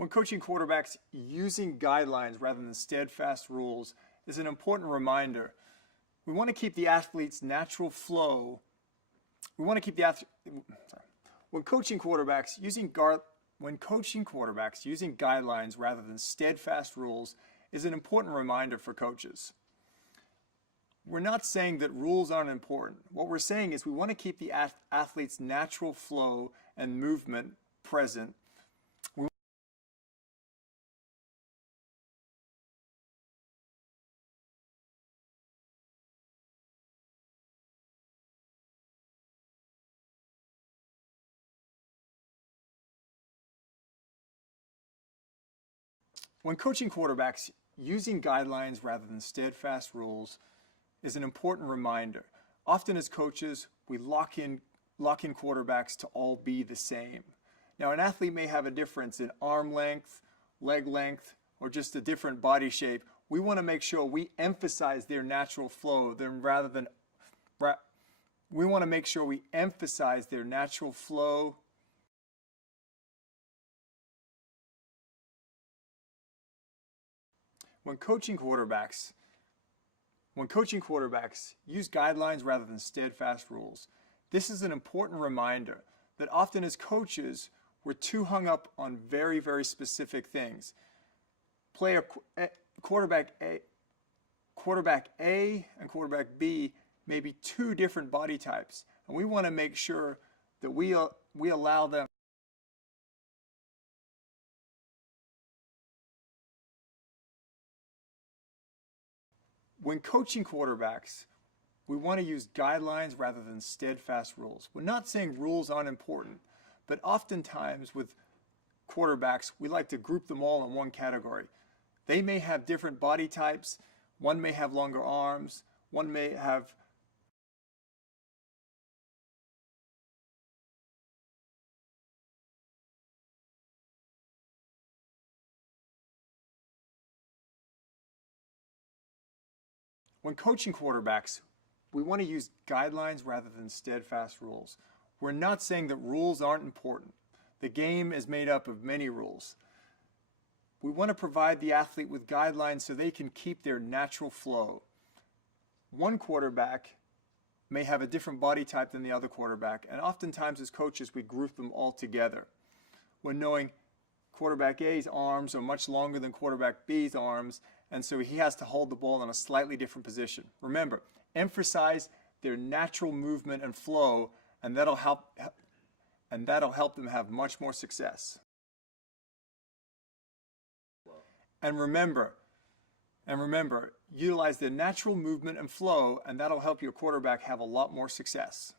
When coaching quarterbacks, using guidelines rather than steadfast rules is an important reminder. We want to keep the athlete's natural flow. We want to keep the When coaching quarterbacks, using guidelines rather than steadfast rules is an important reminder for coaches. We're not saying that rules aren't important. What we're saying is we want to keep the athlete's natural flow and movement present. When coaching quarterbacks, using guidelines rather than steadfast rules is an important reminder. Often as coaches, we lock in quarterbacks to all be the same. Now, an athlete may have a difference in arm length, leg length, or just a different body shape. We want to make sure we emphasize their natural flow we want to make sure we emphasize their natural flow. When coaching quarterbacks, use guidelines rather than steadfast rules. This is an important reminder that often as coaches, we're too hung up on very, very specific things. Quarterback A and quarterback B may be two different body types, and we want to make sure that we allow them. When coaching quarterbacks, we want to use guidelines rather than steadfast rules. We're not saying rules aren't important, but oftentimes with quarterbacks, we like to group them all in one category. They may have different body types. One may have longer arms. One may have When coaching quarterbacks, we want to use guidelines rather than steadfast rules. We're not saying that rules aren't important. The game is made up of many rules. We want to provide the athlete with guidelines so they can keep their natural flow. One quarterback may have a different body type than the other quarterback, and oftentimes as coaches we group them all together. When knowing quarterback A's arms are much longer than quarterback B's arms, and so he has to hold the ball in a slightly different position. Remember, emphasize their natural movement and flow, and that'll help them have much more success. And remember, utilize their natural movement and flow, and that'll help your quarterback have a lot more success.